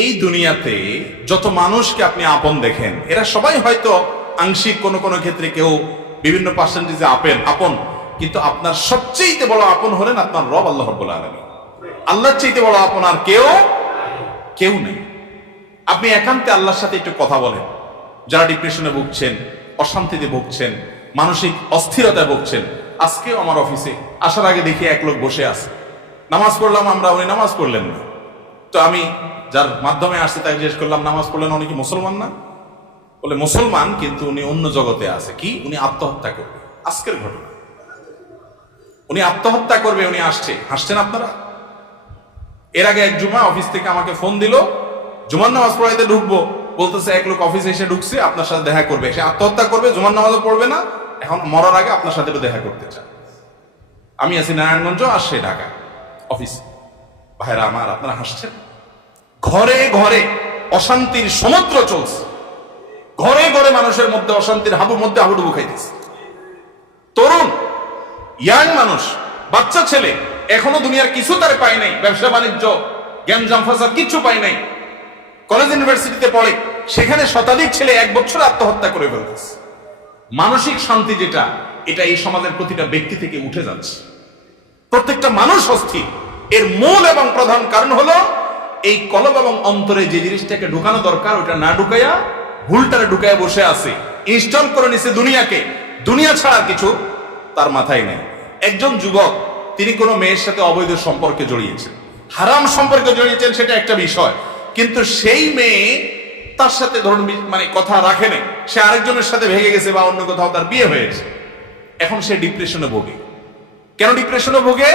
এই দুনিয়াতে যত মানুষকে আপনি আপন দেখেন এরা সবাই হয়তো আংশিক কোনো কোনো ক্ষেত্রে কেউ বিভিন্ন পার্সেন্টেজে আপেন আপন কিন্তু আপনার সবচেয়েতে বড় আপন হলেন আপনার রব আল্লাহ রব্বুল আলমী আল্লাহর চাইতে বড় আপন আর কেউ কেউ নেই আপনি একান্তে আল্লাহর সাথে একটু কথা বলেন যারা ডিপ্রেশনে ভুগছেন অশান্তিতে ভুগছেন মানসিক অস্থিরতায় ভুগছেন আজকেও আমার অফিসে আসার আগে দেখি এক লোক বসে আছে নামাজ পড়লাম আমরা উনি নামাজ পড়লেন না তো আমি যার মাধ্যমে আসছে তাকে জিজ্ঞেস করলাম নামাজ পড়লেন উনি কি মুসলমান না বলে মুসলমান কিন্তু উনি অন্য জগতে আছে কি উনি আত্মহত্যা করবে আজকের ঘটনা উনি আত্মহত্যা করবে উনি আসছে হাসছেন আপনারা এর আগে এক জুমা অফিস থেকে আমাকে ফোন দিল জুমার নামাজ পড়াইতে ঢুকবো বলতেছে এক লোক অফিসে এসে ঢুকছে আপনার সাথে দেখা করবে সে আত্মহত্যা করবে জুমার নামাজও পড়বে না এখন মরার আগে আপনার সাথে দেখা করতে চান আমি আছি নারায়ণগঞ্জ আসছে ঢাকা অফিস ভাইরা আমার আপনারা হাসছেন ঘরে ঘরে অশান্তির সমুদ্র চলছে ঘরে ঘরে মানুষের মধ্যে অশান্তির হাবু মধ্যে হাবুডুবু খাইতেছে তরুণ ইয়াং মানুষ বাচ্চা ছেলে এখনো দুনিয়ার কিছু তার পায় নাই ব্যবসা বাণিজ্য জ্ঞান জামফাসাদ কিছু পায় নাই কলেজ ইউনিভার্সিটিতে পড়ে সেখানে শতাধিক ছেলে এক বছর আত্মহত্যা করে ফেলতেছে মানসিক শান্তি যেটা এটা এই সমাজের প্রতিটা ব্যক্তি থেকে উঠে যাচ্ছে প্রত্যেকটা মানুষ অস্থির এর মূল এবং প্রধান কারণ হলো এই কলব এবং অন্তরে যে জিনিসটাকে ঢুকানো দরকার ওটা না ঢুকাইয়া ভুলটারে ঢুকায় বসে আছে ইনস্টল করে নিছে দুনিয়াকে দুনিয়া ছাড়া কিছু তার মাথায় নেই একজন যুবক তিনি কোনো মেয়ের সাথে অবৈধ সম্পর্কে জড়িয়েছেন হারাম সম্পর্কে জড়িয়েছেন সেটা একটা বিষয় কিন্তু সেই মেয়ে তার সাথে ধরুন মানে কথা রাখে নেই সে আরেকজনের সাথে ভেঙে গেছে বা অন্য কোথাও তার বিয়ে হয়েছে এখন সে ডিপ্রেশনে ভোগে কেন ডিপ্রেশনে ভোগে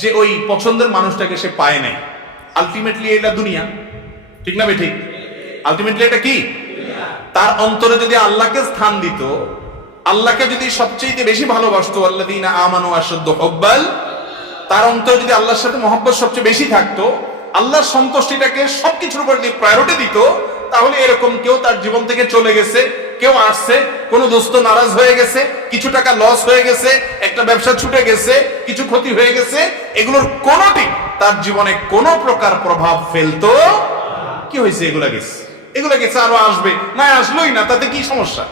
যে ওই পছন্দের মানুষটাকে সে পায় নাই আলটিমেটলি এটা দুনিয়া ঠিক না বেঠিক আলটিমেটলি এটা কি তার অন্তরে যদি আল্লাহকে স্থান দিত আল্লাহকে যদি সবচেয়ে বেশি ভালোবাসতো আল্লাহ দিন আমানো আসদ্য হব্বাল তার অন্তরে যদি আল্লাহর সাথে মহব্বত সবচেয়ে বেশি থাকতো আল্লাহর সন্তুষ্টিটাকে সবকিছুর উপর যদি প্রায়োরিটি দিত তাহলে এরকম কেউ তার জীবন থেকে চলে গেছে কেউ আসছে কোনো দোস্ত নারাজ হয়ে গেছে কিছু টাকা লস হয়ে গেছে একটা ব্যবসা ছুটে গেছে কিছু ক্ষতি হয়ে গেছে এগুলোর কোনোটি তার জীবনে কোনো প্রকার প্রভাব ফেলতো কি হয়েছে এগুলা গেছে এগুলা গেছে আরো আসবে না আসলোই না তাতে কি সমস্যা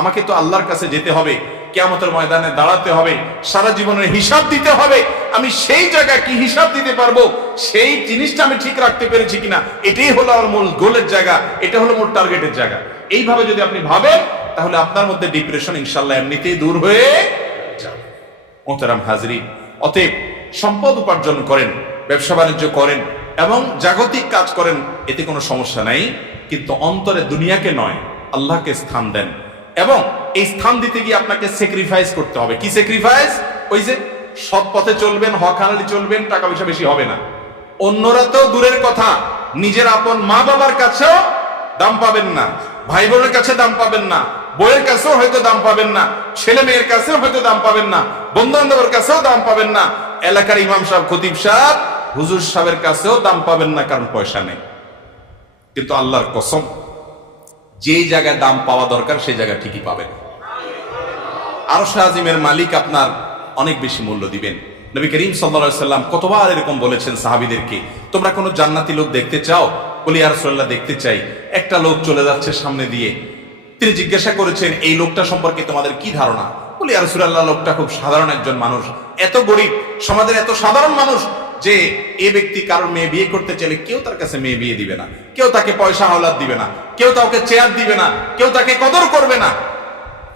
আমাকে তো আল্লাহর কাছে যেতে হবে কেয়ামতের ময়দানে দাঁড়াতে হবে সারা জীবনের হিসাব দিতে হবে আমি সেই জায়গায় কি হিসাব দিতে পারবো সেই জিনিসটা আমি ঠিক রাখতে পেরেছি কিনা এটাই হলো আমার মূল গোলের জায়গা এটা হলো মূল টার্গেটের জায়গা এইভাবে যদি আপনি ভাবেন তাহলে আপনার মধ্যে ডিপ্রেশন ইনশাল্লাহ এমনিতেই দূর হয়ে যাবে মোহতারাম হাজরি অতএব সম্পদ উপার্জন করেন ব্যবসা বাণিজ্য করেন এবং জাগতিক কাজ করেন এতে কোনো সমস্যা নাই কিন্তু অন্তরে দুনিয়াকে নয় আল্লাহকে স্থান দেন এবং এই স্থান দিতে গিয়ে আপনাকে স্যাক্রিফাইস করতে হবে কি স্যাক্রিফাইস ওই যে সৎ পথে চলবেন হকালি চলবেন টাকা পয়সা বেশি হবে না অন্যরা তো দূরের কথা নিজের আপন মা বাবার কাছেও দাম পাবেন না ভাই বোনের কাছে দাম পাবেন না বইয়ের কাছেও হয়তো দাম পাবেন না ছেলে মেয়ের কাছেও হয়তো দাম পাবেন না বন্ধু বান্ধবের কাছেও দাম পাবেন না এলাকার ইমাম সাহেব খতিব সাহেব হুজুর সাহেবের কাছেও দাম পাবেন না কারণ পয়সা নেই কিন্তু আল্লাহর কসম যেই জায়গায় দাম পাওয়া দরকার সেই জায়গা ঠিকই পাবেন আরো শাহিমের মালিক আপনার অনেক বেশি মূল্য দিবেন নবী করিম সাল্লা সাল্লাম কতবার এরকম বলেছেন সাহাবিদেরকে তোমরা কোনো জান্নাতি লোক দেখতে চাও বলি আর সোল্লা দেখতে চাই একটা লোক চলে যাচ্ছে সামনে দিয়ে তিনি জিজ্ঞাসা করেছেন এই লোকটা সম্পর্কে তোমাদের কি ধারণা বলি আর সুরাল্লাহ লোকটা খুব সাধারণ একজন মানুষ এত গরিব সমাজের এত সাধারণ মানুষ যে এ ব্যক্তি কারোর মেয়ে বিয়ে করতে চাইলে কেউ তার কাছে মেয়ে বিয়ে দিবে না কেউ তাকে পয়সা হাওলাত দিবে না কেউ তাকে চেয়ার দিবে না কেউ তাকে কদর করবে না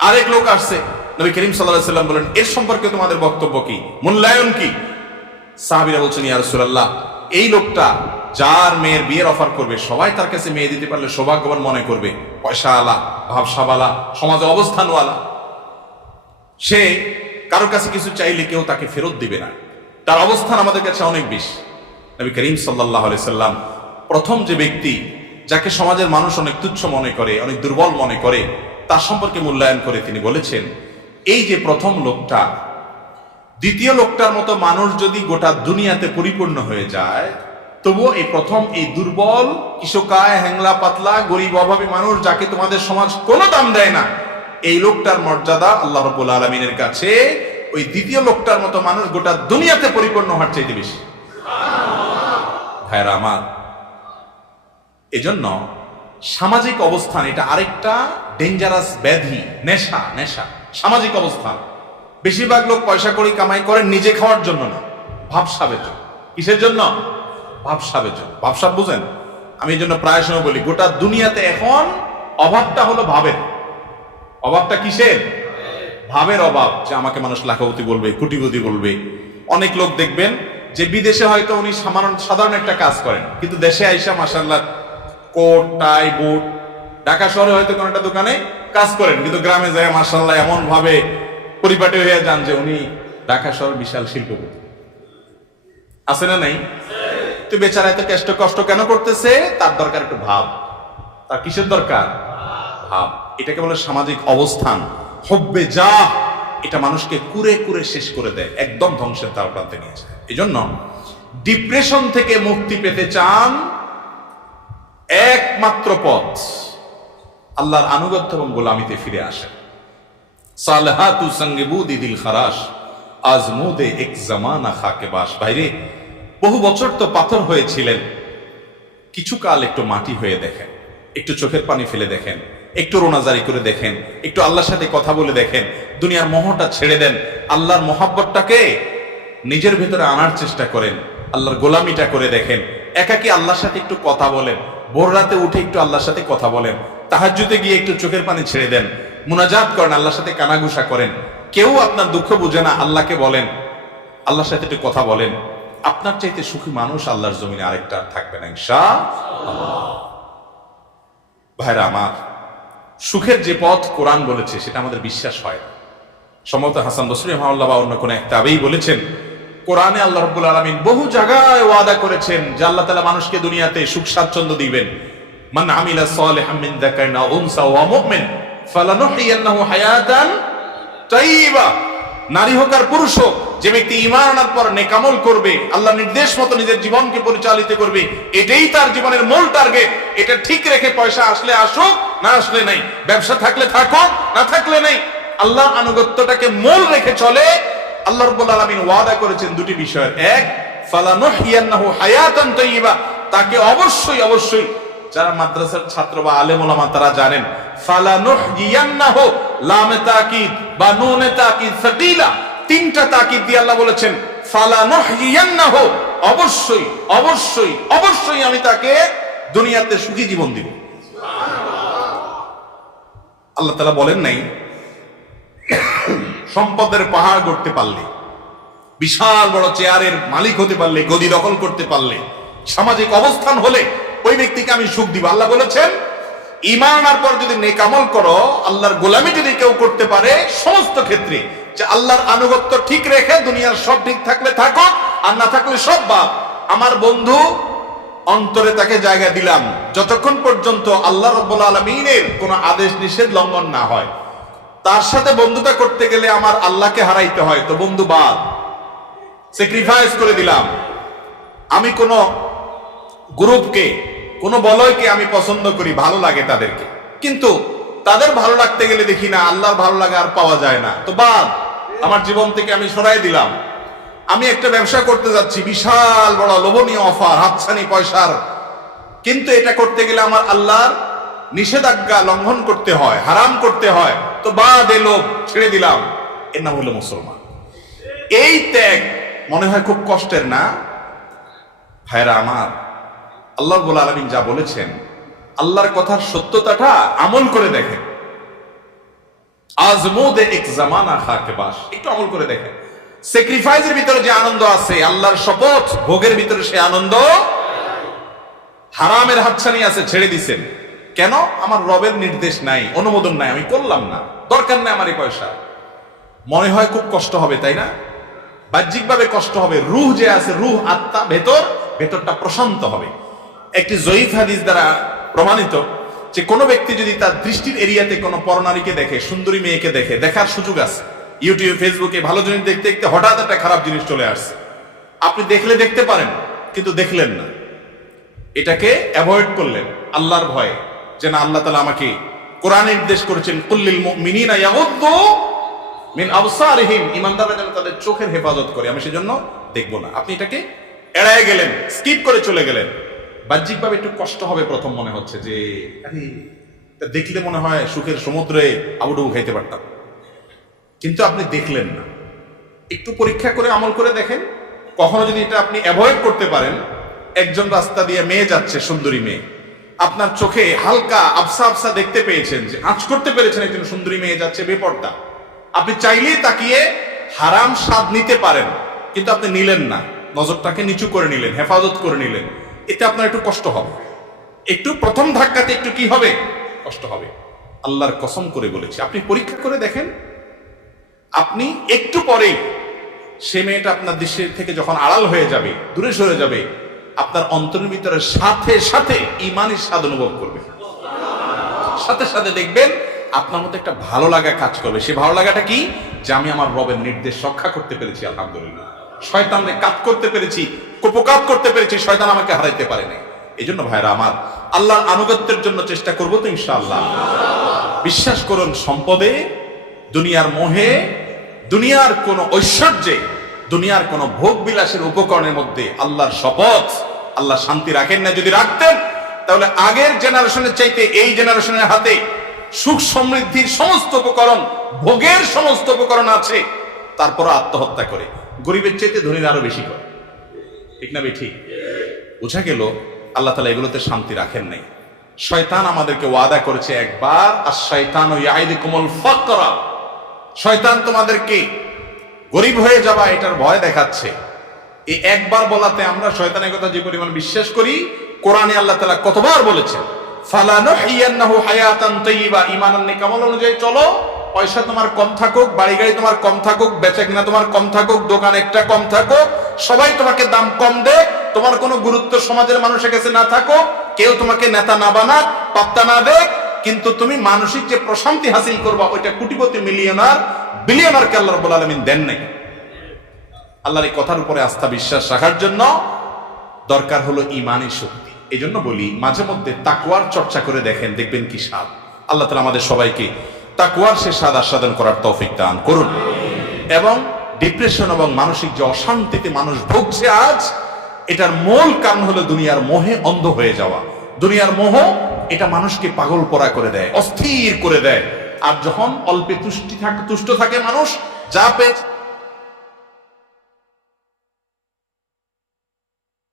আরেক লোক আসছে নবী করিম সাল্লাম বলেন এর সম্পর্কে তোমাদের বক্তব্য কি মূল্যায়ন কি সাহাবিরা বলছেন ইয়ারসুল্লাহ এই লোকটা যার মেয়ের বিয়ের অফার করবে সবাই তার কাছে মেয়ে দিতে পারলে সৌভাগ্যবান মনে করবে পয়সা আলা ভাবসাবালা সমাজে অবস্থানওয়ালা সে কারোর কাছে কিছু চাইলে কেউ তাকে ফেরত দিবে না তার অবস্থান আমাদের কাছে অনেক বেশি নবী করিম সাল্লাহ সাল্লাম প্রথম যে ব্যক্তি যাকে সমাজের মানুষ অনেক তুচ্ছ মনে করে অনেক দুর্বল মনে করে তার সম্পর্কে মূল্যায়ন করে তিনি বলেছেন এই যে প্রথম লোকটা দ্বিতীয় লোকটার মতো মানুষ যদি গোটা দুনিয়াতে পরিপূর্ণ হয়ে যায় তবুও এই প্রথম এই দুর্বল কৃষকায় হ্যাংলা পাতলা গরিব অভাবী মানুষ যাকে তোমাদের সমাজ কোনো দাম দেয় না এই লোকটার মর্যাদা আল্লাহ রবুল আলমিনের কাছে ওই দ্বিতীয় লোকটার মতো মানুষ গোটা দুনিয়াতে পরিপূর্ণ হওয়ার চাইতে বেশি ভাইরা আমার এজন্য সামাজিক অবস্থান এটা আরেকটা ডেঞ্জারাস ব্যাধি নেশা নেশা সামাজিক অবস্থান বেশিরভাগ লোক পয়সা করে কামাই করে নিজে খাওয়ার জন্য না ভাবসাবের জন্য কিসের জন্য ভাবসাবের জন্য ভাবসাব বুঝেন আমি এই জন্য প্রায় সময় বলি গোটা দুনিয়াতে এখন অভাবটা হলো ভাবের অভাবটা কিসের ভাবের অভাব যে আমাকে মানুষ লাখপতি বলবে কুটিপতি বলবে অনেক লোক দেখবেন যে বিদেশে হয়তো উনি সামান্য সাধারণ একটা কাজ করেন কিন্তু দেশে আইসা মাসাল্লা কোট টাই বুট ঢাকা শহরে হয়তো কোনো একটা দোকানে কাজ করেন কিন্তু গ্রামে যায় মাসাল্লাহ এমন ভাবে পরিপাটি হয়ে যান যে উনি ঢাকা শহর বিশাল শিল্পপতি আছে না নাই তো বেচারা এত কষ্ট কষ্ট কেন করতেছে তার দরকার একটু ভাব তার কিসের দরকার ভাব এটাকে বলে সামাজিক অবস্থান হব্বে যা এটা মানুষকে কুরে কুরে শেষ করে দেয় একদম ধ্বংসের তার প্রান্তে নিয়ে যায় এই জন্য ডিপ্রেশন থেকে মুক্তি পেতে চান একমাত্র পথ আল্লাহর আনুগত্য এবং গোলামিতে ফিরে আসেন সালহা তু সঙ্গেবুদি দিল খারাস আজমুদে এক জামানা খাকে বাস বাইরে বহু বছর তো পাথর হয়েছিলেন কিছু কাল একটু মাটি হয়ে দেখেন একটু চোখের পানি ফেলে দেখেন একটু রোনাজারি করে দেখেন একটু আল্লাহর সাথে কথা বলে দেখেন দুনিয়ার মোহটা ছেড়ে দেন আল্লাহর মহাব্বতটাকে নিজের ভিতরে আনার চেষ্টা করেন আল্লাহর গোলামিটা করে দেখেন একাকি আল্লাহর সাথে একটু কথা বলেন ভোর রাতে উঠে একটু আল্লাহর সাথে কথা বলেন তাহাজুতে গিয়ে একটু চোখের পানি ছেড়ে দেন মুনাজাত করেন আল্লাহর সাথে কানাঘুষা করেন কেউ আপনার দুঃখ বুঝে না আল্লাহকে বলেন আল্লাহর সাথে একটু কথা বলেন আপনার চাইতে সুখী মানুষ আল্লাহর জমিনে আরেকটা থাকবে না ইনশা ভাইরা আমার সুখের যে পথ কোরআন বলেছে সেটা আমাদের বিশ্বাস হয় না হাসান বসরি মাহল্লা বা অন্য কোনো এক তাবেই বলেছেন কোরআনে আল্লাহ রব্বুল আলমিন বহু জায়গায় ওয়াদা করেছেন যে আল্লাহ তালা মানুষকে দুনিয়াতে সুখ স্বাচ্ছন্দ্য দিবেন মান আমিলা উনসা ওয়া হায়াতান নারী হোক আর পুরুষ হোক যে ব্যক্তি ইমান আনার পর নেকামল করবে আল্লাহ নির্দেশ মতো নিজের জীবনকে পরিচালিত করবে এটাই তার জীবনের মূল টার্গেট এটা ঠিক রেখে পয়সা আসলে আসুক না আসলে নাই ব্যবসা থাকলে থাকো না থাকলে নাই আল্লাহ আনুগত্যটাকে মূল রেখে চলে আল্লাহ রব্বুল আলামিন ওয়াদা করেছেন দুটি বিষয় এক ফালানুহিয়ান্নাহু হায়াতান তাইয়িবা তাকে অবশ্যই অবশ্যই যারা মাদ্রাসার ছাত্র বা আলেম ওলামা তারা জানেন ফালানুহিয়ান্নাহু লামে তাকিদ বা নুনে তাকিদ সাকিলা তিনটা তাকিদ দিয়ে আল্লাহ বলেছেন ফালানুহিয়ান্নাহু অবশ্যই অবশ্যই অবশ্যই আমি তাকে দুনিয়াতে সুখী জীবন দিব আল্লাহ তালা বলেন নাই সম্পদের পাহাড় গড়তে পারলে বিশাল বড় চেয়ারের মালিক হতে পারলে গদি দখল করতে পারলে সামাজিক অবস্থান হলে ওই ব্যক্তিকে আমি সুখ দিব আল্লাহ বলেছেন ইমান আর পর যদি নেকামল করো আল্লাহর গোলামি যদি কেউ করতে পারে সমস্ত ক্ষেত্রে যে আল্লাহর আনুগত্য ঠিক রেখে দুনিয়ার সব ঠিক থাকলে থাকো আর না থাকলে সব বাপ আমার বন্ধু অন্তরে তাকে জায়গা দিলাম যতক্ষণ পর্যন্ত আল্লাহ রব্বুল আলমিনের কোনো আদেশ নিষেধ লঙ্ঘন না হয় তার সাথে বন্ধুতা করতে গেলে আমার আল্লাহকে হারাইতে হয় তো বন্ধু বাদ স্যাক্রিফাইস করে দিলাম আমি কোনো গ্রুপকে কোনো বলয়কে আমি পছন্দ করি ভালো লাগে তাদেরকে কিন্তু তাদের ভালো লাগতে গেলে দেখি না আল্লাহর ভালো লাগা আর পাওয়া যায় না তো বাদ আমার জীবন থেকে আমি সরাই দিলাম আমি একটা ব্যবসা করতে যাচ্ছি বিশাল বড় লোভনীয় অফার হাতছানি পয়সার কিন্তু এটা করতে গেলে আমার আল্লাহর নিষেধাজ্ঞা লঙ্ঘন করতে হয় হারাম করতে হয় তো বা দে লোভ ছেড়ে দিলাম এর নাম হলো মুসলমান এই ত্যাগ মনে হয় খুব কষ্টের না ভাইরা আমার আল্লাহ বলে আলমিন যা বলেছেন আল্লাহর কথার সত্যতাটা আমল করে দেখেন আজমোদে এক জামানা খাকে বাস একটু আমল করে দেখেন স্যাক্রিফাইসের ভিতরে যে আনন্দ আছে আল্লাহর শপথ ভোগের ভিতরে সে আনন্দ হারামের হাতছানি আছে ছেড়ে দিছেন কেন আমার রবের নির্দেশ নাই অনুমোদন নাই আমি করলাম না দরকার নাই আমার এই পয়সা মনে হয় খুব কষ্ট হবে তাই না বাহ্যিকভাবে কষ্ট হবে রুহ যে আছে রুহ আত্মা ভেতর ভেতরটা প্রশান্ত হবে একটি জয়ীফ হাদিস দ্বারা প্রমাণিত যে কোনো ব্যক্তি যদি তার দৃষ্টির এরিয়াতে কোনো পরনারীকে দেখে সুন্দরী মেয়েকে দেখে দেখার সুযোগ আছে ইউটিউবে ফেসবুকে ভালো জিনিস দেখতে দেখতে হঠাৎ একটা খারাপ জিনিস চলে আসছে আপনি দেখলে দেখতে পারেন কিন্তু দেখলেন না এটাকে অ্যাভয়েড করলেন আল্লাহর ভয়ে যে না আল্লাহ তালা আমাকে কোরআন নির্দেশ করেছেন কুল্লিল মিনিনা ইয়াগুদ্দু মিন আবসারহিম ইমানদাররা যেন তাদের চোখের হেফাজত করে আমি সেজন্য দেখব না আপনি এটাকে এড়ায় গেলেন স্কিপ করে চলে গেলেন বাহ্যিকভাবে একটু কষ্ট হবে প্রথম মনে হচ্ছে যে আরে দেখলে মনে হয় সুখের সমুদ্রে আবুডু খাইতে পারতাম কিন্তু আপনি দেখলেন না একটু পরীক্ষা করে আমল করে দেখেন কখনো যদি এটা আপনি অ্যাভয়েড করতে পারেন একজন রাস্তা দিয়ে মেয়ে যাচ্ছে সুন্দরী মেয়ে আপনার চোখে হালকা আবসা আবসা দেখতে পেয়েছেন যে আঁচ করতে পেরেছেন একজন সুন্দরী মেয়ে যাচ্ছে বেপর্দা আপনি চাইলেই তাকিয়ে হারাম স্বাদ নিতে পারেন কিন্তু আপনি নিলেন না নজরটাকে নিচু করে নিলেন হেফাজত করে নিলেন এতে আপনার একটু কষ্ট হবে একটু প্রথম ধাক্কাতে একটু কি হবে কষ্ট হবে আল্লাহর কসম করে বলেছি আপনি পরীক্ষা করে দেখেন আপনি একটু পরেই সে মেয়েটা আপনার দেশের থেকে যখন আড়াল হয়ে যাবে দূরে সরে যাবে আপনার অন্তরের ভিতরে সাথে সাথে ইমানের স্বাদ অনুভব করবে সাথে সাথে দেখবেন আপনার মধ্যে একটা ভালো লাগা কাজ করবে সে ভালো লাগাটা কি যে আমি আমার রবের নির্দেশ রক্ষা করতে পেরেছি আলহামদুলিল্লাহ শয়তানকে কাপ করতে পেরেছি কোপকাপ করতে পেরেছি শয়তান আমাকে হারাইতে পারেনি এই জন্য ভাইরা আমার আল্লাহর আনুগত্যের জন্য চেষ্টা করবো তো ইনশাআল্লাহ বিশ্বাস করুন সম্পদে দুনিয়ার মোহে দুনিয়ার কোন ঐশ্বর্যে দুনিয়ার কোন ভোগ বিলাসের উপকরণের মধ্যে আল্লাহর শপথ আল্লাহ শান্তি রাখেন না যদি রাখতেন তাহলে আগের জেনারেশনের চাইতে এই জেনারেশনের হাতে সুখ সমৃদ্ধির সমস্ত উপকরণ ভোগের সমস্ত উপকরণ আছে তারপর আত্মহত্যা করে গরিবের চাইতে ধনীর আরো বেশি করে ঠিক না বেঠি বোঝা গেল আল্লাহ তালা এগুলোতে শান্তি রাখেন নাই শয়তান আমাদেরকে ওয়াদা করেছে একবার আর শয়তান ও ইয়াইদি কোমল করা শয়তান তোমাদেরকে গরিব হয়ে যাবা এটার ভয় দেখাচ্ছে এই একবার বলাতে আমরা শয়তানের কথা যে পরিমাণ বিশ্বাস করি কোরআনে আল্লাহ তালা কতবার বলেছেন অনুযায়ী চলো পয়সা তোমার কম থাকুক বাড়ি গাড়ি তোমার কম থাকুক তোমার কম থাকুক একটা কম থাকুক সবাই তোমাকে দাম কম তোমার কোনো গুরুত্ব সমাজের মানুষের কাছে না থাকো কেউ তোমাকে নেতা না বানাক পাত্তা না দেখ কিন্তু তুমি মানসিক যে প্রশান্তি হাসিল করবা ওইটা কোটিপতি মিলিয়নার বিলিয়নারকে আল্লাহ রব্বুল আলমিন দেন নাই আল্লাহর এই কথার উপরে আস্থা বিশ্বাস রাখার জন্য দরকার হলো ইমানের শক্তি এই জন্য বলি মাঝে মধ্যে তাকুয়ার চর্চা করে দেখেন দেখবেন কি স্বাদ আল্লাহ তালা আমাদের সবাইকে তাকুয়ার সে স্বাদ আস্বাদন করার তৌফিক দান করুন এবং ডিপ্রেশন এবং মানসিক যে অশান্তিতে মানুষ ভুগছে আজ এটার মূল কারণ হলো দুনিয়ার মোহে অন্ধ হয়ে যাওয়া দুনিয়ার মোহ এটা মানুষকে পাগল পরা করে দেয় অস্থির করে দেয় আর যখন অল্পে তুষ্টি থাকে তুষ্ট থাকে মানুষ যা পেয়েছে